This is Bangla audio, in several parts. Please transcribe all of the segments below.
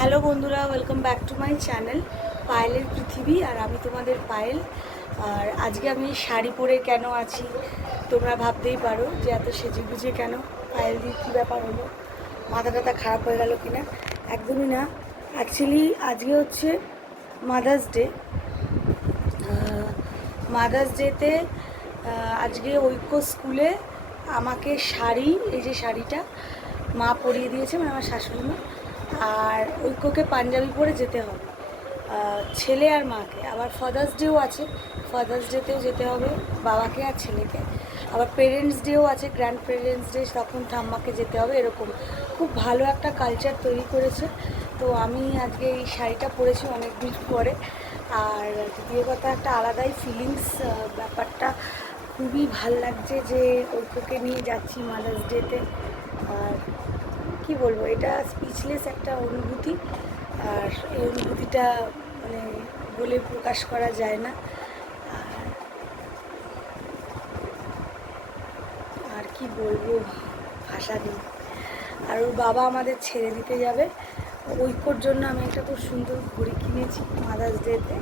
হ্যালো বন্ধুরা, welcome back to my channel পায়েলের পৃথিবী। আর আমি তোমাদের পায়েল। আর আজকে আমি শাড়ি পরে কেন আছি তোমরা ভাবতেই পারো যে এত সেজে গুজে কেন। পায়েল দিয়ে কী ব্যাপার হলো, মাথা টাথা খারাপ হয়ে গেল কিনা? একদমই না। অ্যাকচুয়ালি আজকে হচ্ছে মাদার্স ডে। মাদার্স ডেতে আজকে ঐক্য স্কুলে আমাকে শাড়ি, এই যে শাড়িটা মা পরিয়ে দিয়েছে, মানে আমার শাশুড়ি মা। আর ঐক্যকে পাঞ্জাবি পরে যেতে হবে, ছেলে আর মাকে। আবার ফাদার্স ডেও আছে, ফাদার্স ডেতেও যেতে হবে বাবাকে আর ছেলেকে। আবার পেরেন্টস ডেও আছে, গ্র্যান্ড পেরেন্টস ডে, তখন ঠাম্মাকে যেতে হবে। এরকম খুব ভালো একটা কালচার তৈরি করেছে। তো আমি আজকে এই শাড়িটা পরেছি অনেক দিন পরে। আর দ্বিতীয় কথা, একটা আলাদাই ফিলিংস, ব্যাপারটা খুবই ভাল লাগছে যে ঐক্যকে নিয়ে যাচ্ছি মাদার্স ডেতে। আর কি বলবো, এটা স্পিচলেস একটা অনুভূতি। আর এই অনুভূতিটা মানে বলে প্রকাশ করা যায় না। আর কি বলবো, ভাষা নেই। আর ওর বাবা আমাদের ছেড়ে দিতে যাবে। ঐক্যর জন্য আমি একটা খুব সুন্দর ঘড়ি কিনেছি মাদার্স ডেতে,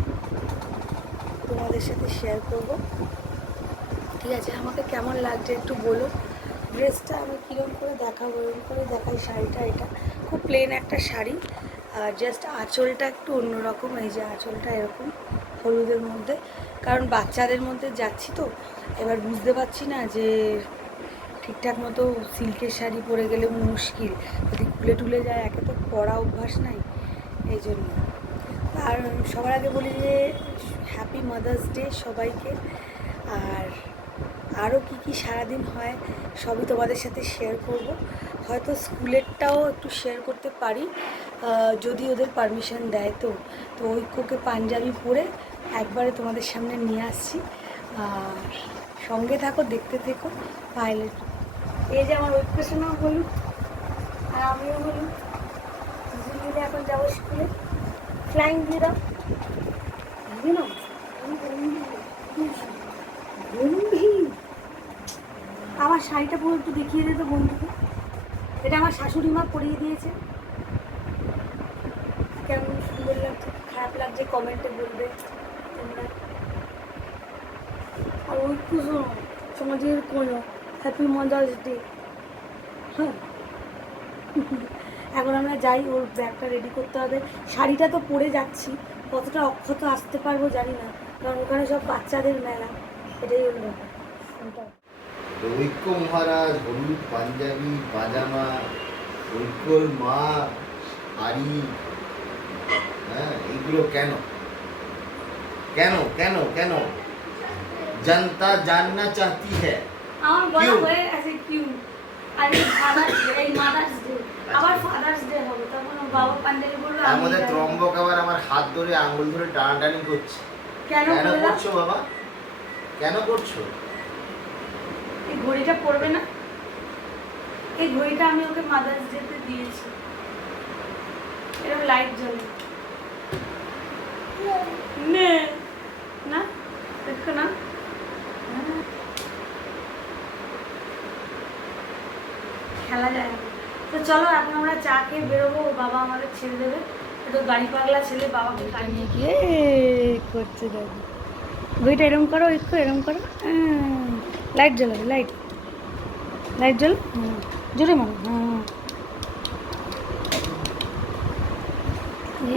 তোমাদের সাথে শেয়ার করব। ঠিক আছে, আমাকে কেমন লাগছে একটু বলো। ড্রেসটা আমি কীরকম করে দেখাবো, এরকম করে দেখাই। শাড়িটা এটা খুব প্লেন একটা শাড়ি, আর জাস্ট আঁচলটা একটু অন্যরকম। এই যে আঁচলটা এরকম হলুদের মধ্যে, কারণ বাচ্চাদের মধ্যে যাচ্ছি তো, এবার বুঝতে পারছি না যে ঠিকঠাক মতো সিল্কের শাড়ি পরে গেলে মুশকিল, যদি খুলে টুলে যায়, একে তো পরা অভ্যাস নাই, এই জন্য। আর সবার আগে বলি যে হ্যাপি মাদার্স ডে সবাইকে। আর আরও কী কী সারাদিন হয় সবই তোমাদের সাথে শেয়ার করব। হয়তো স্কুলেরটাও একটু শেয়ার করতে পারি, যদি ওদের পারমিশন দেয়। তো ঐক্যকে পাঞ্জাবি পরে একবারে তোমাদের সামনে নিয়ে আসছি। আর সঙ্গে থাকো, দেখতে থেকো পায়েলের। এই যে আমার ঐক্য শোনা হলুদ, আর আমিও হলুদ, দুজন মিলে এখন যাবো স্কুলে। ফ্লাইং দিয়ে দাও, আমার শাড়িটা পুরো একটু দেখিয়ে দে তো বন্ধুকে। এটা আমার শাশুড়ি মা পরিয়ে দিয়েছে। কেমন সুন্দর লাগছে, খারাপ লাগছে কমেন্টে বলবে তোমরা। আর ওই কুসুম সমাজের কোনো হ্যাপি মাদার্স ডে। হ্যাঁ, এখন আমরা যাই, ওর ব্যাগটা রেডি করতে হবে। শাড়িটা তো পরে যাচ্ছি, কতটা অক্ষত আসতে পারবো জানি না, কারণ ওখানে সব বাচ্চাদের মেলা। এটাই হলো ব্যাপার। ঐক্য মহারাজ হলুদ পাঞ্জাবি পাজামা, ঐক্যর মা শাড়ি, হ্যাঁ এইগুলো কেন কেন কেন কেন জনতা জাননা চাহতি হ্যায়। আমার বলা হয়ে গেছে কিউ। আর এই ফাদার্স ডে, এই মাদার্স ডে, আবার ফাদার্স ডে হবে, তখন বাবা পাঞ্জাবি বলবে। আমাদের ত্রম্বক আবার আমার হাত ধরে আঙুল ধরে টানাটানি করছে। কেন করছো বাবা, কেন করছো? এই ঘড়িটা পরবে না? এই ঘড়িটা আমি ওকে মাদার্স ডেতে দিয়েছি। এরকম লাইট জ্বলে নে না, দেখো না। খেলা যায় না। তো চলো এখন আমরা চা খেয়ে বেরোবো, বাবা আমাদের ছেড়ে দেবে। তো গাড়ি পাগলা ছেলে বাবাকে গাড়ি নিয়ে গিয়ে করছে। দেখো ঘড়িটা এরম করো, একটু এরম করো। লাইট জ্বলাবে, লাইট লাইট জ্বল, জোরে মারো। হ্যাঁ,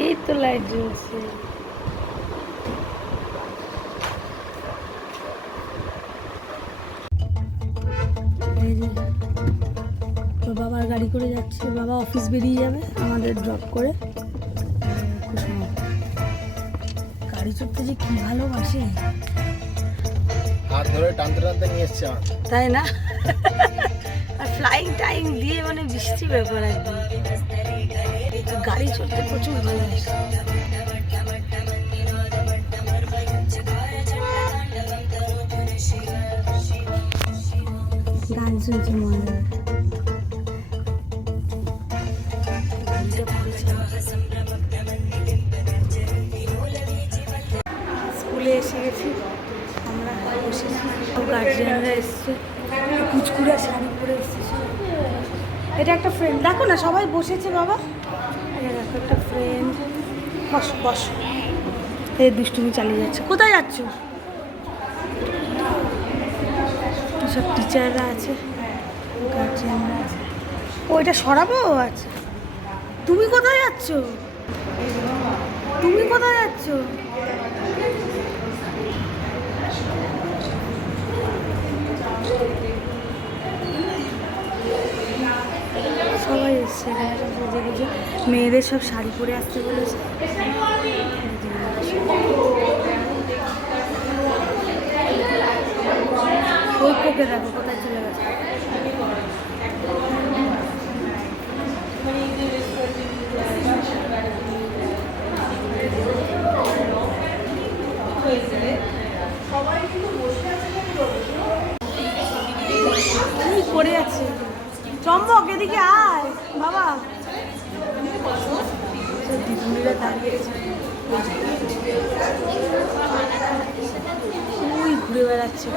এই তো লাইট জ্বলছে। তো বাবার গাড়ি করে যাচ্ছে, বাবা অফিস বেরিয়ে যাবে আমাদের ড্রপ করে। গাড়ি চড়তে যে কি ভালোবাসে, হাত ধরে টানতে টানতে নিয়ে এসছে আমার, তাই না? আর ফ্লাইং টাইম দিয়ে মানে বৃষ্টি ব্যাপার একদম। গাড়ি চড়তে প্রচুর ভালোবাসে। গান শুনছি মনে হয়। স্কুলে এসে গেছি আমরা, বসেছি, সব গার্জিয়ানরা এসছে। কুচকুড়া শাড়ি পরে এসছে। এটা একটা ফ্রেন্ড, দেখো না সবাই বসেছে বাবা। একটা ফ্রেন্ড বস বস। এই দুষ্টুমি চালিয়ে যাচ্ছে। কোথায় যাচ্ছ? সব টিচাররা আছে, গার্জিয়ানরা আছে। ওইটা সরাবো? আচ্ছা, তুমি কোথায় যাচ্ছ? তুমি কোথায় যাচ্ছ? সবাই এসছে এখানে, সব বুঝে বুঝে মেয়েদের সব শাড়ি পরে আসতে বলেছে। ওই কোকে দেখো কোথায় চলে গেছে। কি করে আছে চম্বক? এদিকে আয় বাবা। দিদিরা দাঁড়িয়েছে, ওই ঘুরে বেড়াচ্ছে।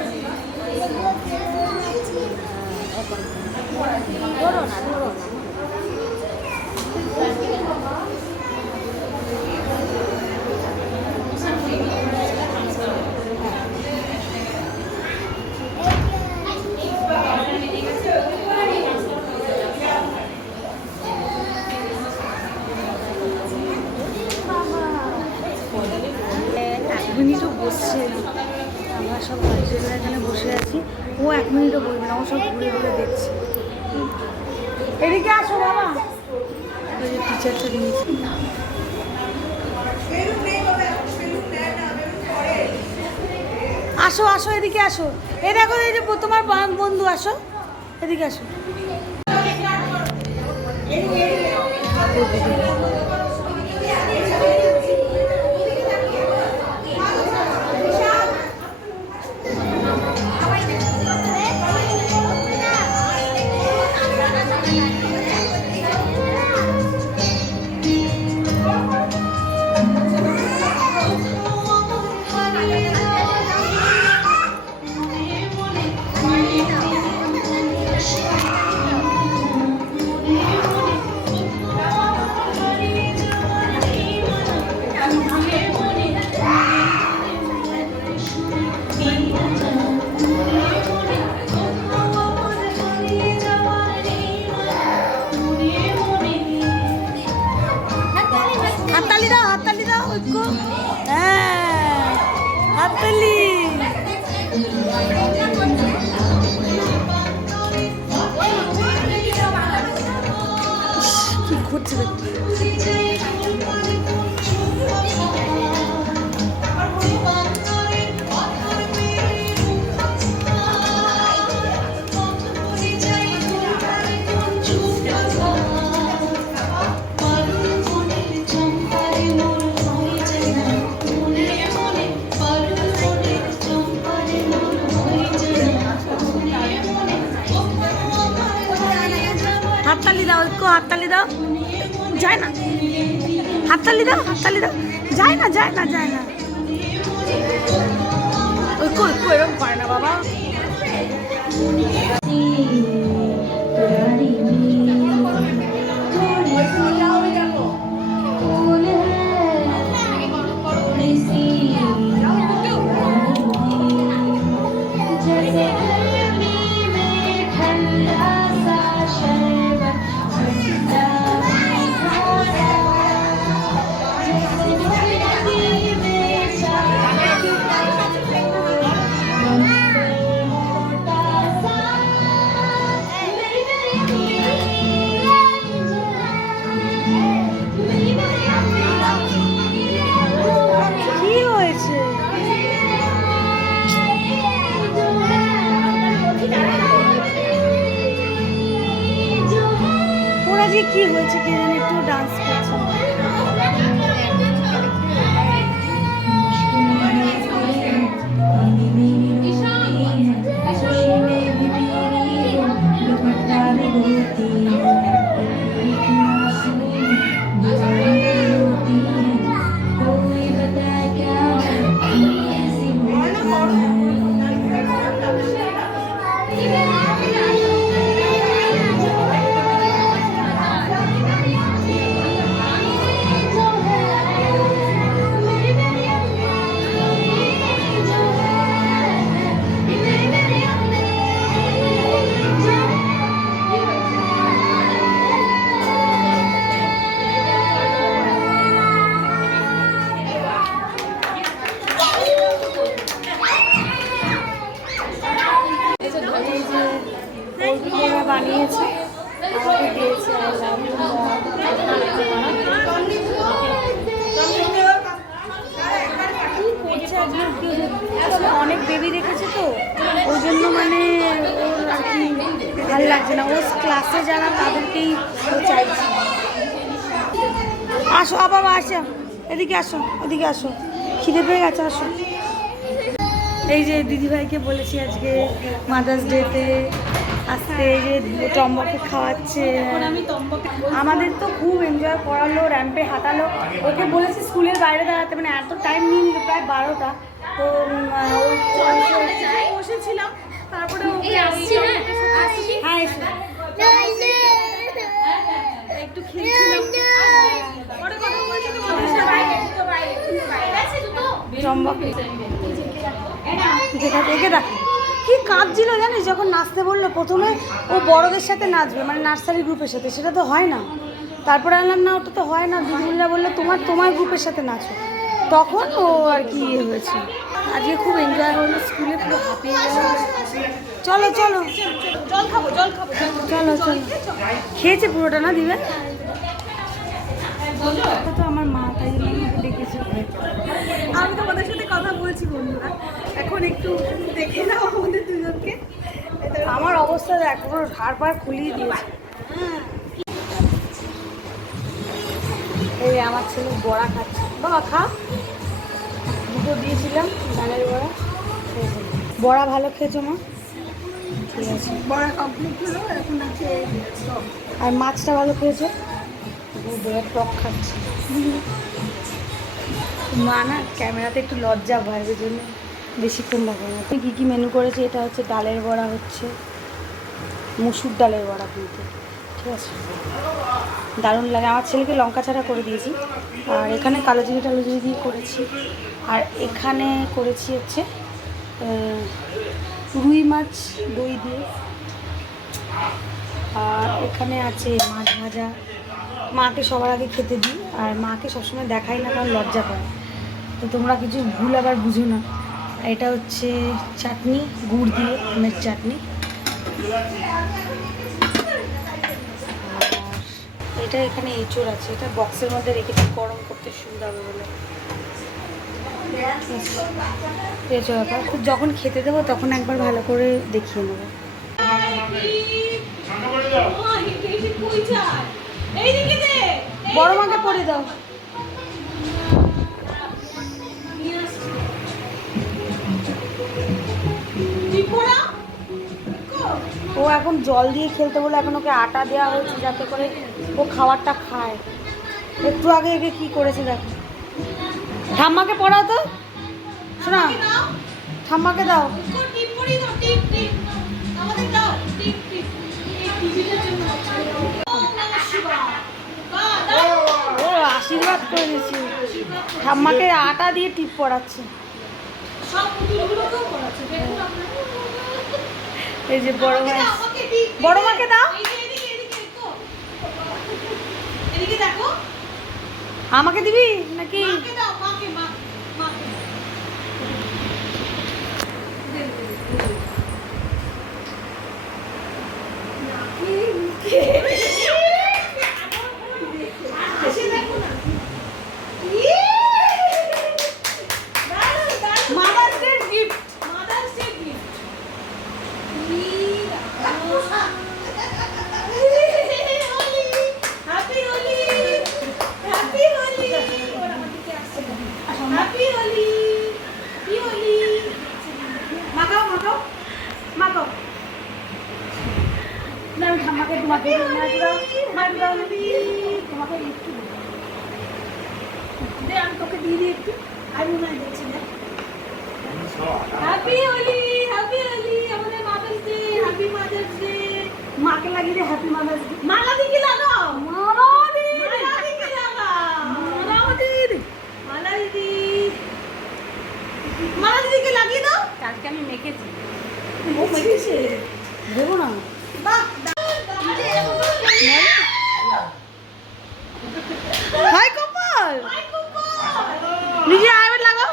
মিনিটও বসছে না, আমরা সব গার্জেনরা এখানে বসে আছি। ও 1 মিনিটও বলবে না, ও সব ঘুরে ঘুরে দেখছে। এদিকে আসো বাবা। ওই যে টিচারটা নিয়েছি। আসো আসো, এদিকে আসো। এ দেখো, এই যে তোমার বন্ধু, আসো এদিকে আসো। হাততালি দাও, হাততালি দাও। হ্যাঁ, হাততালি। কি করছে দেখো। হাততালি দাও, একটু হাততালি দাও। যায় না, হাততালি দাও, হাততালি দাও। যায় না, যায় না, যায় না। ওই একটু এরকম করে না বাবা। চাইছে না, ও ক্লাসে যারা তাদেরকেই ও চাইছে। আসো বাবা, আসো এদিকে, আসো এদিকে, আসো খিদে পেয়ে গেছে, আসো। এই যে দিদিভাইকে বলেছি আজকে মাদার্স ডেতে আসতে, এই যে টম্বকে খাওয়াচ্ছে। আমাদের তো খুব এনজয় করালো, র্যাম্পে হাঁটালো। ওকে বলেছি স্কুলের বাইরে দাঁড়াতে, মানে এত টাইম নিয়ে নিল, প্রায় 12টা। তো বসেছিলাম, তারপরে হ্যাঁ একটু খেয়েছিলাম, একে দেখো কি কাঁদছিল জানিস, যখন নাচতে বললো প্রথমে ও বড়দের সাথে নাচবে, মানে নার্সারি গ্রুপের সাথে, সেটা তো হয় না। তারপরে আনলাম না, ওটা তো হয় না, দিদিমণিরা বললো তোমার গ্রুপের সাথে নাচো, তখন ও আর কি ইয়ে হয়েছে। আজকে খুব এনজয় হলো, স্কুলে পুরো হাঁপিয়ে গেল। চলো চলো জল খাবো, চলো চলো। খেয়েছে পুরোটা না দিবে তো আমার মা, তাই জন্য আমাকে ডেকেছে। আমি তোমাদের সাথে কথা বলছি বন্ধুরা, এখন একটু দেখে নাও আমাদের দুজনকে। আমার অবস্থা দেখ, পুরো ধার পার খুলিয়ে দিয়েছে। এই আমার ছেলে বড়া খাচ্ছে, বাবা খা। দুটো দিয়েছিলাম ডালের বড়া, বড়া ভালো খেয়েছো মা? ঠিক আছে, বড়া কমপ্লিট হলো, এখন আছে আর মাছটা ভালো খেয়েছো? টক খাচ্ছি। মা না ক্যামেরাতে একটু লজ্জা পায়, ওই জন্য বেশিক্ষণ দেখো না। কী কী মেনু করেছে, এটা হচ্ছে ডালের বড়া, হচ্ছে মুসুর ডালের বড়া, কিন্তু ঠিক আছে, দারুণ লাগে। আমার ছেলেকে লঙ্কা ছাড়া করে দিয়েছি, আর এখানে কালো জিরে টালো জিরে দিয়ে করেছি, আর এখানে করেছি হচ্ছে রুই মাছ দই দিয়ে, আর এখানে আছে মাছ ভাজা। মাকে সবার আগে খেতে দিই, আর মাকে সবসময় দেখাই না, কারণ লজ্জা পায়। তো তোমরা কিছু ভুল আবার বুঝো না। এটা হচ্ছে চাটনি, গুড় দিয়ে আমের চাটনি। আর এটা এখানে এঁচড় আছে, এটা বক্সের মধ্যে রেখেছি গরম করতে সুবিধা হবে বলে। এঁচড় খুব, যখন খেতে দেবো তখন একবার ভালো করে দেখিয়ে নেবো। বড় মাকে পরে দাও। ও এখন জল দিয়ে খেলতে বলে এখন ওকে আটা দেওয়া হয়েছে, যাতে করে ও খাবারটা খায়। একটু আগে একে কি করেছে দেখো। ঠাম্মাকে পড়াও তো, শোনা, ঠাম্মাকে দাও। ও আশীর্বাদ করে দিচ্ছি, ঠাম্মাকে আটা দিয়ে টিপ পড়াচ্ছে। এই যে বড় ভাই, বড় মাকে দাও। আমাকে দিবি নাকি? আমি তোকে দিয়ে দিই একটু, আমি মনে হয় দেখছি না। হ্যাপি হোলি, হ্যাপি হোলি, আমাদের mother's day, happy mother's day. মাকে লাগিয়ে দে হ্যাপি মাদার্স ডে। মালা দিকে লাগাও, মালা দিকে লাগাও, মালা দিদি, মালা দিদিকে লাগিয়ে দাও। কালকে আমি মেখেছি, ও মেখেছে দেবো না। হাই কপাল, নিজে আইবার লাগাও,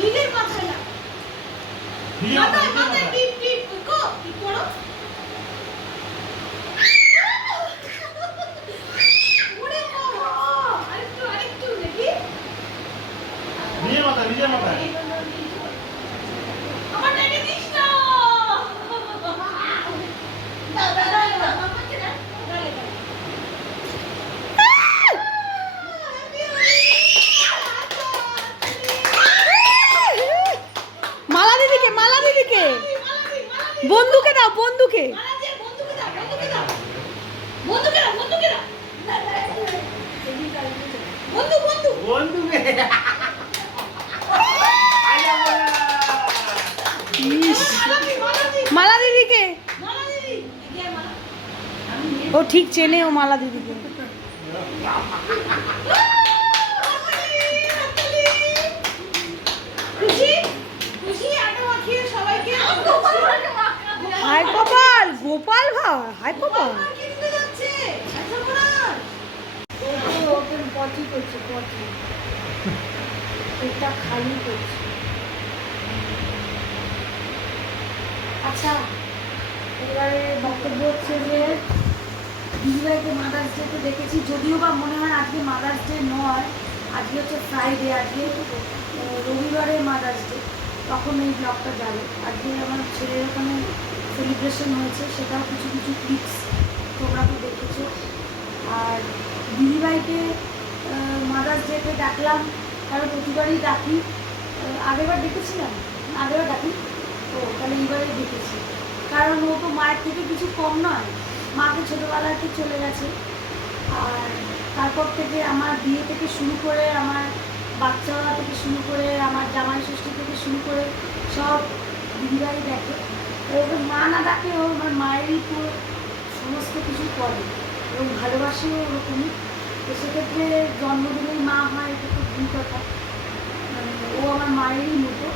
নিজের মাথায় লাগা, মাথায় মাথায় টিপ টিপ কো টিপ করো। ওরে বাবা, আরেকটু দেখি, নিজের মাথায় আমার টাকে দিস না। বন্ধুকে? ইস, মালা দিদিকে। ও ঠিক চেনে ও মালা দিদিকে। হাই কপাল, গোপাল ভাই, হাই কপাল। পটি করছে, পটি এটা খালি করছে। আচ্ছা, এবারে বক্তব্য হচ্ছে যে দিদিভাইকে মাদার্স ডেতে দেখেছি, যদিও বা মনে হয় আজকে মাদার্স ডে নয়, আজকে হচ্ছে ফ্রাইডে, আজকে রবিবারে মাদার্স ডে, তখন এই ব্লগটা যাবে। আজকে আমার ছেলের ওখানে সেলিব্রেশন হয়েছে, সেটাও কিছু কিছু ক্লিপস তোমরা তো দেখেছো। আর দিদিভাইকে মাদার্স ডেতে ডাকলাম, কারণ প্রতিবারই ডাকি। আগেরবার ডেকেছিলাম, আগেরবার ডাকি, ও তাহলে এইবারে দেখেছি, কারণ ও তো মায়ের থেকে কিছু কম নয়। মাকে ছোটোবেলাতে চলে গেছে, আর তারপর থেকে আমার বিয়ে থেকে শুরু করে, আমার বাচ্চা হওয়া থেকে শুরু করে, আমার জামাই ষষ্ঠী থেকে শুরু করে সব দিদিভাই দেখে। ওকে মা না ডাকে, ও আমার মায়েরই পুরো সমস্ত কিছু করে এবং ভালোবাসেও ওরকমই। তো সেক্ষেত্রে জন্মদিনেই মা হয়, এটা তো ভুল কথা, মানে ও আমার মায়েরই মতো।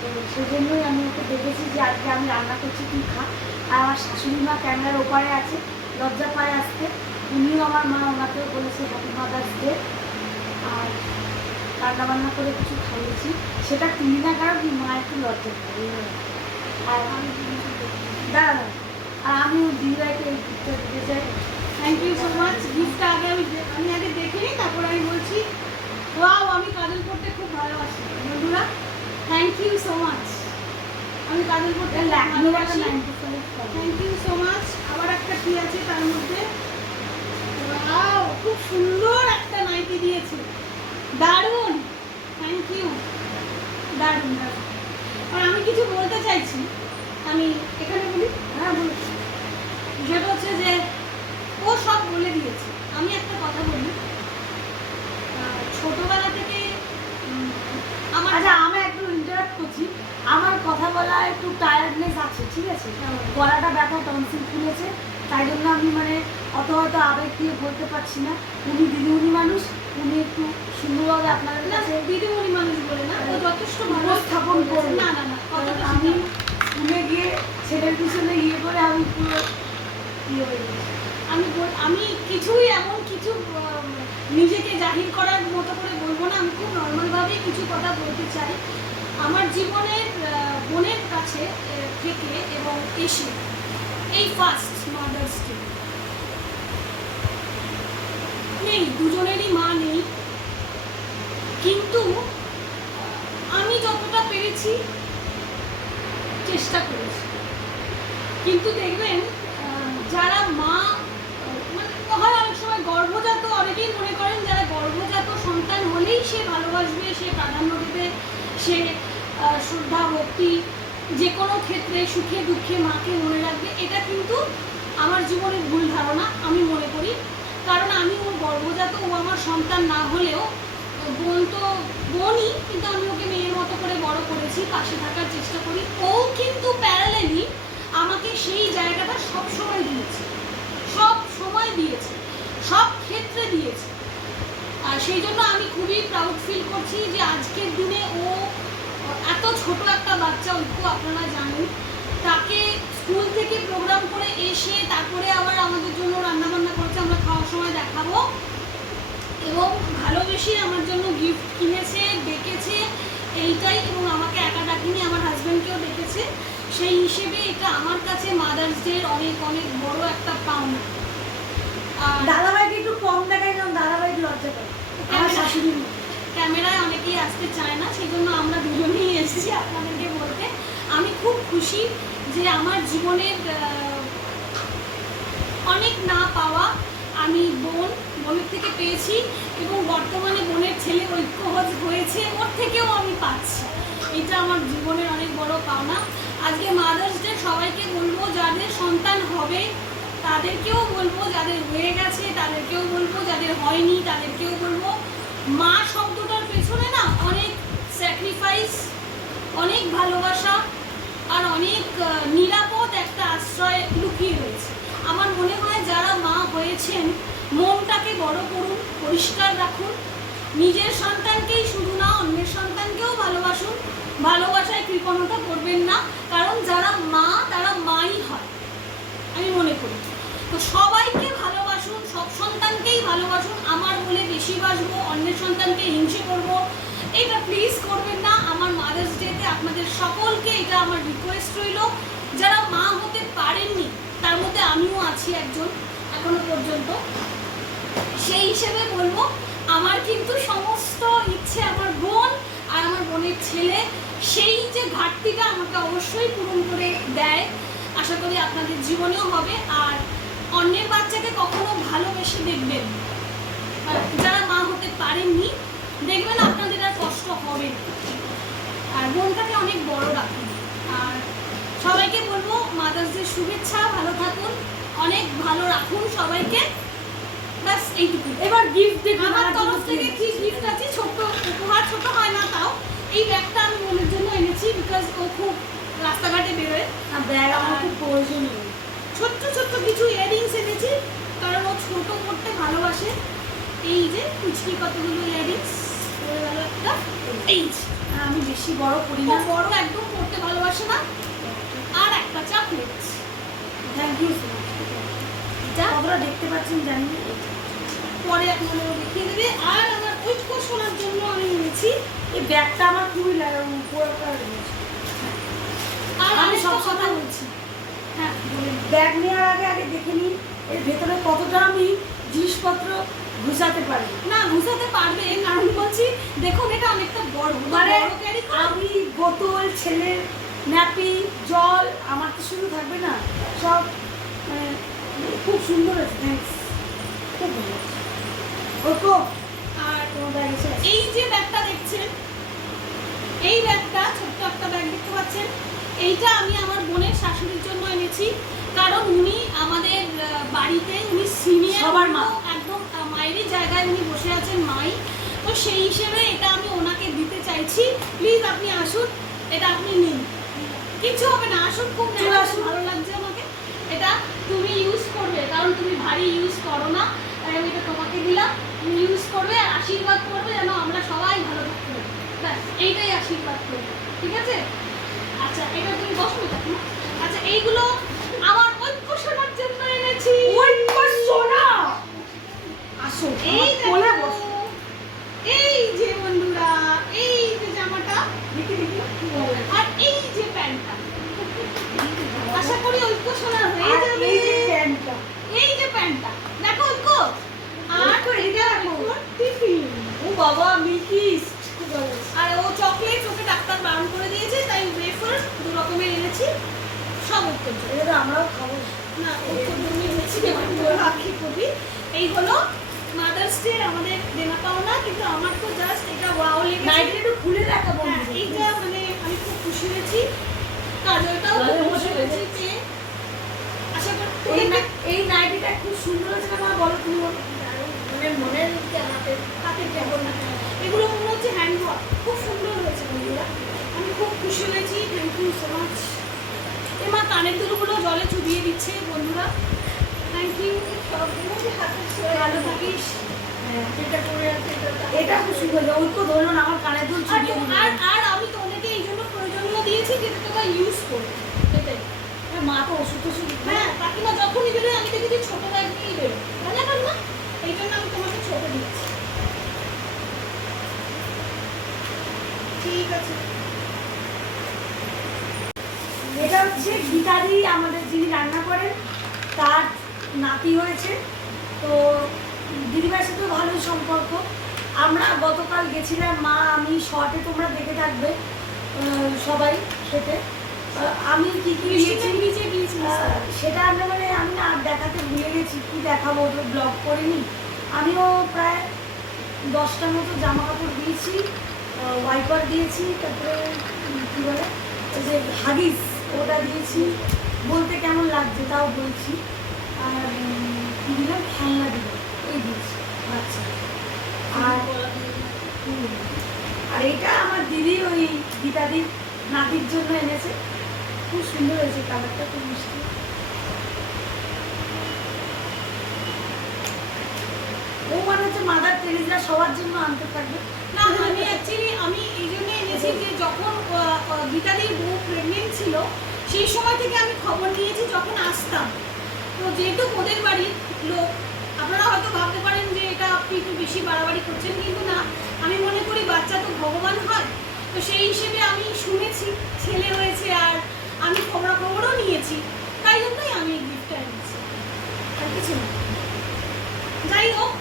তো সেজন্যই আমি ওকে দেখেছি যে আজকে আমি রান্না করছি, তুই খা। আর আমার শাশুড়ি মা ক্যামেরার ওপারে আছে, লজ্জা পায় আসতে, উনিও আমার মা, ওনাকেও বলেছে হ্যাপি মাদার্স ডে। আর রান্নাবান্না করে কিছু খাইয়েছি, সেটা তুলি না, কারণ কি মা একটু লজ্জা পায়। আর আমি দাঁড়া, আর আমিও দিদিভাইকে এই গিফটটা দিতে চাই। Thank you so much. গিফটটা আমি আগে দেখিনি, তারপর আমি বলছি ওয়াও, আমি কাজল করতে খুব ভালোবাসি বন্ধুরা, থ্যাংক ইউ সো মাচ। আমি কাজল করতে ভালোবাসি, থ্যাংক ইউ সো মাচ। আবার একটা কি আছে তার মধ্যে, ওয়াও খুব সুন্দর একটা নাইটি দিয়েছে, দারুণ, থ্যাংক ইউ, দারুণ দারুণ। আর আমি কিছু বলতে চাইছি, আমি এখানে বলি, হ্যাঁ বলি, যেটা হচ্ছে যে ও সব বলে দিয়েছে। আমি একটা কথা বলি, ছোটবেলা থেকে আমার, আচ্ছা আমি একটু ইন্টারাপ্ট করছি, আমার কথা বলা একটু টায়ার্ডনেস আছে, ঠিক আছে, গলাটা ব্যথা, টনসিল খুলেছে, তাই জন্য আমি মানে অত হয়তো আবেগ দিয়ে বলতে পারছি না। উনি দিদিমণি মানুষ, উনি একটু সুন্দরভাবে আপনাদের কাছে দিদিমণি মানুষ বলে না, ও যথেষ্ট উপস্থাপন করবে। না না না, আমি স্কুলে গিয়ে ছেলের পিছনে ইয়ে করে আমি পুরো ইয়ে হয়ে গেছি। আমি কিছুই এমন কিছু নিজেকে জাহির করার মতো করে বলবো না, আমি খুব নর্মালভাবেই কিছু কথা বলতে চাই। আমার জীবনের বোনের কাছে থেকে এবং এসে এই ফার্স্ট মাদার্স ডে নেই, দুজনেরই মা নেই, কিন্তু আমি যতটা পেরেছি চেষ্টা করেছি। কিন্তু দেখবেন যারা মা, মানে হয় অনেক সময় গর্ভজাত, অনেকেই মনে করেন যারা গর্ভজাত সন্তান হলেই সে ভালোবাসবে, সে প্রাধান্য দেবে, সে শ্রদ্ধা ভক্তি যে কোনো ক্ষেত্রে সুখে দুঃখে মাকে মনে রাখবে। এটা কিন্তু আমার জীবনের ভুল ধারণা আমি মনে করি, কারণ আমি ওর গর্ভজাত, ও আমার সন্তান না হলেও বোন তো বোনই, কিন্তু আমি ওকে মেয়ের মতো করে বড় করেছি, পাশে থাকার চেষ্টা করি। ও কিন্তু প্যারালালি আমাকে সেই জায়গাটা সব সময় দিয়েছে, সব সময় দিয়েছে, সব ক্ষেত্রে দিয়েছে। আর সেই জন্য আমি খুবই প্রাউড ফিল করছি যে আজকের দিনে ও এত ছোট একটা বাচ্চা, ঐক্য আপনারা জানেন, তাকে স্কুল থেকে প্রোগ্রাম করে এসে তারপরে আবার আমাদের জন্য রান্নাবান্না করেছে, আমরা খাওয়ার সময় দেখাবো, এবং ভালোবেসে আমার জন্য গিফট কিনেছে, ডেকেছে, এইটাই। এবং আমাকে একা ডাকিনি, আমার হাজব্যান্ডকেও ডেকেছে। সেই হিসেবে এটা আমার কাছে মাদার্স ডের অনেক অনেক বড় একটা পাওনা। আর দাদাভাইকে একটু কম দেখাই, কারণ দাদাভাই লজ্জা পায়, আমার শাশুড়ি ক্যামেরায় অনেকেই আসতে চায় না, সেই জন্য আমরা দুজনেই এসেছি আপনাদেরকে বলতে। আমি খুব খুশি যে আমার জীবনের অনেক না পাওয়া আমি বোনের থেকে পেয়েছি, এবং বর্তমানে বোনের ছেলে ঐক্য হয়েছে, ওর থেকেও আমি পাচ্ছি। এটা আমার জীবনের অনেক বড় পাওনা। আজকে মাদার্স ডে সবাইকে বলবো, যাদের সন্তান হবে তাদেরকেও বলবো, যাদের হয়ে গেছে তাদেরকেও বলবো, যাদের হয়নি তাদেরকেও বলবো, মা শব্দটার পেছনে না অনেক স্যাক্রিফাইস, অনেক ভালোবাসা আর অনেক নিরাপদ একটা আশ্রয় লুকিয়ে রয়েছে। আমার মনে হয় যারা মা হয়েছেন মনটাকে বড় করুন, পরিষ্কার রাখুন, নিজের সন্তানকেই শুধু না অন্যের সন্তানকেও ভালোবাসুন, ভালোবাসায় কৃপণতা করবেন না, কারণ যারা মা তারা মাই হয় আমি মনে করি। তো সবাইকে ভালোবাসুন, সব সন্তানকেই ভালোবাসুন। আমার বলে বেশি বাসবো, অন্যের সন্তানকে হিংসে করবো, এটা প্লিজ করবেন না। আমার মাদার্স ডেতে আপনাদের সকলকে এটা আমার রিকোয়েস্ট রইল। যারা মা হতে পারেননি, তার মধ্যে আমিও আছি একজন এখনো পর্যন্ত, সেই হিসেবে বলবো আমার কিন্তু সমস্ত ইচ্ছে আমার বোন আর আমার বোনের ছেলে, সেই যে ঘাটতিটা আমাকে অবশ্যই পূরণ করে দেয়। আশা করি আপনাদের জীবনেও হবে। আর অন্যের বাচ্চাকে কখনো ভালোবেসে দেখবেন, যারা মা হতে পারেননি, দেখবেন আপনাদের আর কষ্ট হবে না। আর বোনটাকে অনেক বড় রাখুন। আর সবাইকে বলবো মাদার্স ডে শুভেচ্ছা, ভালো থাকুন, অনেক ভালো রাখুন সবাইকে, ব্যাস এইটুকু। এবার গিফট দেখুন আমার তরফ থেকে কি গিফট আছে, ছোট্ট উপহার, ছোট হয় না তাও। এই ব্যাগটা আমি বোনের জন্য এনেছি, বিকজ ও খুব রাস্তাঘাটে বেরোয়, ব্যাগ আমার খুব প্রয়োজনীয়। ছোট্ট ছোট্ট কিছু ইয়ারিংস এনেছি, কারণ ও ছোট করতে ভালোবাসে। এই যে কুচকি কতগুলো ইয়ারিংস হয়ে গেল একটা, এই যে। আমি বেশি বড় করি ও না। বড় একদম পড়তে ভালোবাসে না। আর একটা chocolate, thank you so much. এটা কতটা দেখতে পাচ্ছেন জানি না, পরে আপনাদের দেখিয়ে দেবে। আর আমার ঐক্য শোনার জন্য আমি এনেছি, এই ব্যাগটা আমার খুবই উপকার হয়েছে। আর আমি আমি সব সব কথা কথা বলছি। হ্যাঁ বলেন। ব্যাগ নেওয়ার আগে আগে দেখে নিন এর ভেতরে কতটা আমি জিনিসপত্র ঘুষাতে পারি। না ঘুষাতে পারবে, কারণ বলছি দেখুন এটা অনেকটা বড়, মানে বড় ক্যারি আমি বোতল, ছেলের ন্যাপি, জল, আমার তো শুধু থাকবে না সব, মানে খুব সুন্দর আছে। থ্যাংকস, খুব ভালো। ওকো আর তোমার ব্যাগ এসে আছে। এই যে ব্যাগটা দেখছেন, এই ব্যাগটা ছোট্ট একটা ব্যাগ দেখতে পাচ্ছেন, এইটা আমি আমার বোনের শাশুড়ির জন্য এনেছি। কারণ উনি আমাদের বাড়িতে উনি সিনিয়র, সবার মা। একদম মায়েরই জায়গায় উনি বসে আছেন মাই। তো সেই হিসেবে এটা আমি ওনাকে দিতে চাইছি। প্লিজ আপনি আসুন, এটা আপনি নিন, কিছু হবে না, আসুন, খুব চলে আসুন। ভালো লাগছে আমাকে। এটা তুমি ইউজ করবে, কারণ তুমি ভারী ইউজ করো না, তাই আমি এটা তোমাকে দিলাম। তুমি ইউজ করবে আর আশীর্বাদ করবে যেন আমরা সবাই ভালো থাকতে পারি, ব্যাস এইটাই আশীর্বাদ করবে, ঠিক আছে? আচ্ছা এটা তুমি বসো না। আচ্ছা এইগুলো আমার ঐক্য শোনার জন্য এনেছি। ঐক্য সোনা, আসো এই এই কোলে দেখো, বসো। এই যে বন্ধুরা, এই যে জামাটা, দেখি দেখি কি বলে। আর এই যে প্যান্টটা, আশা করি ঐক্য শোনা হয়ে আর যাবে। এই যে প্যান্টটা, এই যে প্যান্টটা দেখো ঐক্য, আর ঐক্য, এটা দেখো। ঐক্যর টিফিন। ও বাবা, মিল্কিস্ট, খুব ভালো। আর ও চকলেট, ওকে ডাক্তার বারণ করে দিয়েছে, তাই ওয়েফার দু রকমের এনেছি, সব ঐক্যর জন্য। এটা তো আমরাও খাবো। না ঐক্যর জন্যই এনেছি, রাখি কবি। এই হলো মাদার্স ডে আমাদের দেনা পাওনা, কিন্তু আমার তো জাস্ট এটা ওয়াও লেগেছে। নাইটটা একটু খুলে রাখা বন্ধু। হ্যাঁ, এইটা মানে আমি খুব খুশি হয়েছি, কাজলটাও খুব খুশি হয়েছি পেয়ে। আশা করি এই নাইটিটা খুব সুন্দর আছে না, বলো তুমি বলো। মনের হাতের কেমন না, এগুলো মনে হচ্ছে হ্যান্ড ওয়ার্ক, খুব সুন্দর হয়েছে বন্ধুরা, আমি খুব খুশি হয়েছি। Thank you so much. এমা কানের দুলগুলো জলে চুবিয়ে দিচ্ছে বন্ধুরা, থ্যাংক ইউ। ভালো থাকিস। এটা খুব সুন্দর, ঐক্য ধরুন আমার কানের দুল আর চুবিয়ে তো- দিল। আর আর আমি তোমাদেরকে এই জন্য প্রয়োজনীয় দিয়েছি যেটা তোমরা ইউজ করবে, এটাই। মা তো ওষুধ টষুধ হ্যাঁ কাকিমা যখনই বেরোয় আমি দেখি যে ছোট ব্যাগ নিয়েই বেরোয়, তাই না কাকিমা? এই জন্য আমি তোমাকে ছোট দিচ্ছি। ঠিক আছে। এটা হচ্ছে গীতাদি, আমাদের যিনি রান্না করেন তার নাতি হয়েছে। তো দিদিভাইয়ের সাথেও ভালোই সম্পর্ক। আমরা গতকাল গেছিলাম, মা আমি, শর্টে তোমরা দেখে থাকবে সবাই খেতে। আমি কি কি দিয়েছি নিচে গিয়েছিলাম সেটা আমরা মানে আমি না আর দেখাতে ভুলে গেছি, কি দেখাবো, তো ব্লগ করিনি। আমিও প্রায় 10টার মতো জামা কাপড় দিয়েছি, ওয়াইপার দিয়েছি, তারপরে কী বলে ওই যে হাগিস ওটা দিয়েছি, বলতে কেমন লাগছে তাও বলছি। আর কী দিলাম, খেলনা দিলাম, এই দিয়েছি আচ্ছা। আর আর এটা আমার দিদি ওই গীতাদির নাতির জন্য এনেছে, খুব সুন্দর হয়েছে কালারটা, খুব মিষ্টি। ও মানে হচ্ছে মাদার টেরিজা সবার জন্য আনতে থাকবে। না, আমি অ্যাকচুয়ালি আমি এই জন্য এনেছি যে যখন গীতাদির বউ প্রেগনেন্ট ছিল সেই সময় থেকে আমি খবর নিয়েছি যখন আসতাম। তো যেহেতু ওদের বাড়ির লোক, আপনারা হয়তো ভাবতে পারেন যে এটা আপনি একটু বেশি বাড়াবাড়ি করছেন, কিন্তু না, আমি মনে করি বাচ্চা তো ভগবান হয়। তো সেই হিসেবে আমি শুনেছি ছেলে হয়েছে, আর আমি খবরাখবরও নিয়েছি, তাই জন্যই আমি এই গিফটটা এনেছি, আর কিছু না। যাই হোক,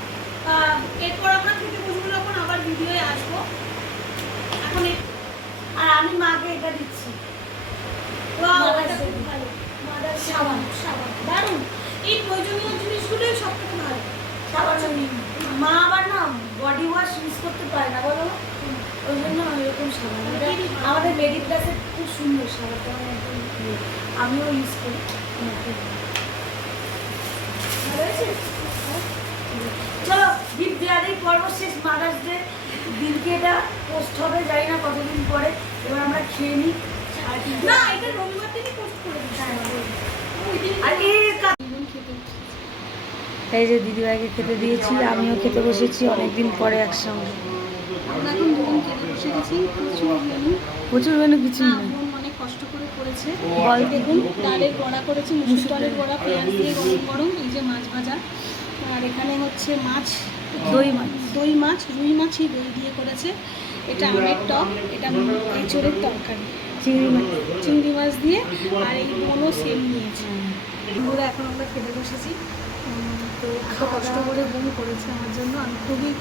এরপর আমরা খেতে বসবো যখন আবার ভিডিওয়ে আসবো। এখন আর আমি মাকে এটা দিচ্ছি, ওয়াও, মাদার এটা খুব সাবান। ভালো। মাদার সাবান। সাবান দারুণ, এই প্রয়োজনীয় জিনিসগুলোই সব থেকে ভালো। সাবান মা আবার না বডি ওয়াশ ইউজ করতে পারে না, বলো, ওই জন্য এরকম সাবান। এটা আমাদের মেডি প্লাসের খুব সুন্দর সাবানটা, মানে একদম আমিও ইউজ করি। ভালো হয়েছে? চলো গিফট দেওয়ার এই পর্ব শেষ। মাদার্স ডে দিনকে এটা পোস্ট হবে, জানি না কতদিন পরে। এবার আমরা খেয়ে নিই। না, এটা রবিবার থেকে পোস্ট করে দিচ্ছি। আর এই যে দিদিভাইকে খেতে দিয়েছি, আমিও খেতে বসেছি অনেকদিন পরে একসঙ্গে। আমরা এখন দুজন খেতে বসে গেছি, প্রচুর মেনু। প্রচুর মেনু কিছু না, নেই। বোন অনেক কষ্ট করে করেছে। বল দেখুন, ডালের বড়া করেছি, মুসুর ডালের বড়া, পেঁয়াজ দিয়ে গরম গরম, এই যে মাছ ভাজা, আর এখানে হচ্ছে মাছ, দই মাছ। দই মাছ, রুই মাছই দই দিয়ে করেছে। এটা আমের টক, এটা এঁচোড়ের তরকারি, চিংড়ি মাছ দিয়ে, আর এই বোনও সেম নিয়েছে। বলে এখন আমরা খেতে বসেছি। তো এত কষ্ট করে বোন করেছে আমার জন্য, আমি খুবই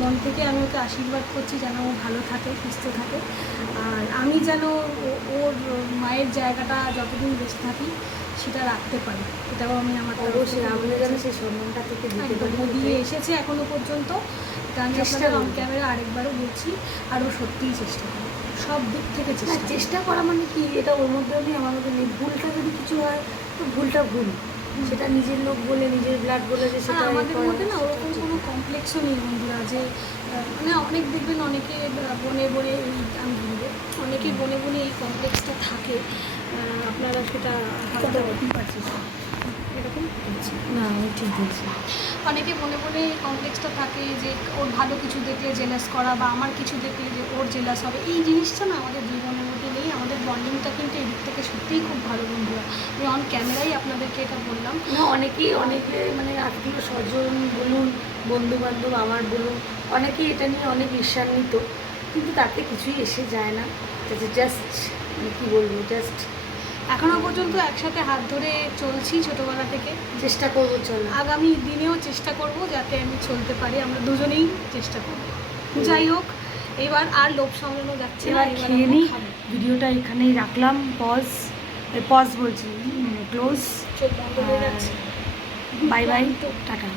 মন থেকে আমি ওকে আশীর্বাদ করছি যেন ও ভালো থাকে, সুস্থ থাকে, আর আমি যেন ওর মায়ের জায়গাটা যতদিন বেঁচে থাকি সেটা রাখতে পারি, এটাও আমি আমার অবশ্যই আমরা যেন সেই সম্মানটা থেকে দিতে পারি। একদম দিয়ে এসেছে এখনো পর্যন্ত, এটা আমি চেষ্টা আপনাদের করি। অন ক্যামেরা আরেকবারও বলছি, আর ও সত্যিই চেষ্টা করে, সব দিক থেকে না, চেষ্টা করে। চেষ্টা করা মানে কি, এটা ওর মধ্যেও নেই আমার মধ্যে নেই। ভুলটা যদি কিছু হয় তো ভুলটা ভুল, সেটা নিজের লোক বলে, নিজের ব্লাড বলে যে আর সেটা আমাদের করা, মধ্যে না সেটা ওরকম ঠিক কোনো কমপ্লেক্সও নেই বন্ধুরা, যে মানে অনেক দেখবেন অনেকে বনে বনে এই আমি বলবো, অনেকে বনে বনে এই কমপ্লেক্সটা থাকে, আপনারা সেটা হয়তো পারছিস এরকম হচ্ছে। না, আমি ঠিক বলছি। অনেকে মনে মনে এই কমপ্লেক্সটা থাকে যে ওর ভালো কিছু দেখলে জেলাস করা, বা আমার কিছু দেখলে যে ওর জেলাস হবে, এই জিনিসটা না আমাদের দুই বোনের মধ্যে নেই। আমাদের বন্ডিংটা কিন্তু এই দিক থেকে সত্যিই খুব ভালো বন্ধুরা, আমি অন ক্যামেরাই আপনাদেরকে এটা বললাম। না, অনেকে মানে আত্মীয় স্বজন বলুন, বন্ধু বান্ধব আমার বলুন, অনেকেই এটা নিয়ে অনেক ঈর্ষান্বিত, কিন্তু তাতে কিছুই এসে যায় না। জাস্ট কী বলবো, জাস্ট এখনও পর্যন্ত একসাথে হাত ধরে চলছি ছোটোবেলা থেকে, চেষ্টা করবো। চলো, আগামী দিনেও চেষ্টা করব যাতে আমি চলতে পারি, আমরা দুজনেই চেষ্টা করব। যাই হোক, এবার আর লোভ সামলানো যাচ্ছে না, এবার এবার খেয়ে আমরা নিই। খাবো। ভিডিওটা এখানেই রাখলাম, পজ বলছি, ক্লোজ। চোখ বন্ধ হয়ে যাচ্ছে। Bye bye, tata.